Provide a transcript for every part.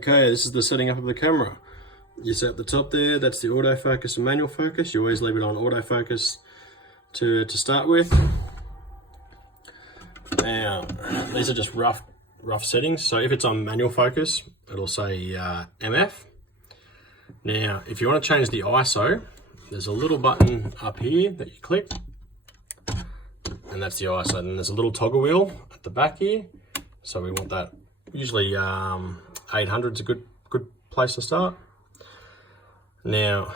Okay, this is the setting up of the camera. You set up the top there, that's the autofocus and manual focus. You always leave it on autofocus to start with. Now, these are just rough settings. So if it's on manual focus, it'll say MF. Now, if you want to change the ISO, there's a little button up here that you click, and that's the ISO. And there's a little toggle wheel at the back here. So we want that. Usually 800 is a good place to start. Now,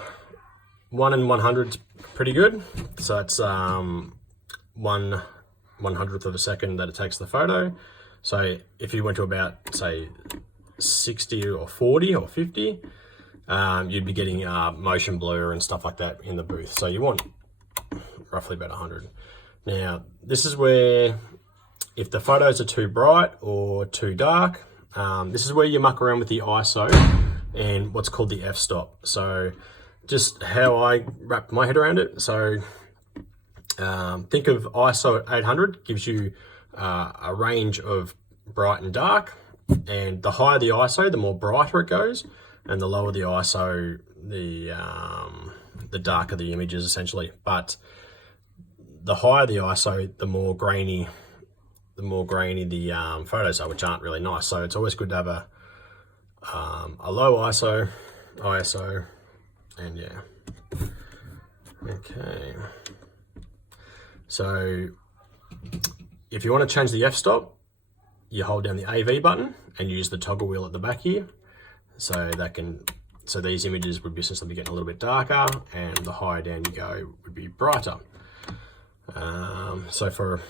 1 and 100 is pretty good. So it's 1/100th of a second that it takes the photo. So if you went to about, say, 60 or 40 or 50, you'd be getting motion blur and stuff like that in the booth. So you want roughly about 100. Now, this is where, if the photos are too bright or too dark, this is where you muck around with the ISO and what's called the f-stop. So just how I wrap my head around it. So think of ISO at 800 gives you a range of bright and dark, and the higher the ISO, the more brighter it goes, and the lower the ISO, the darker the image is essentially. But the higher the ISO, the more grainy the photos are, which aren't really nice. So it's always good to have a low ISO, and yeah. Okay. So if you want to change the f-stop, you hold down the AV button and use the toggle wheel at the back here. So these images would be essentially getting a little bit darker, and the higher down you go would be brighter. So for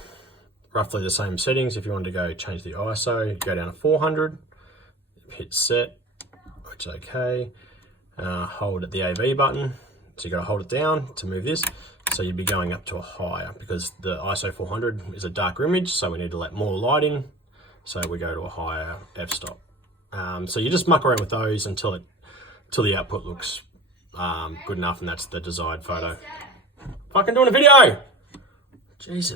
roughly the same settings, if you wanted to go change the ISO, go down to 400, hit set, which is okay. Hold at the AV button, so you got to hold it down to move this. So you'd be going up to a higher, because the ISO 400 is a darker image, so we need to let more light in. So we go to a higher f-stop. So you just muck around with those until the output looks good enough, and that's the desired photo. Fucking doing a video! Jesus.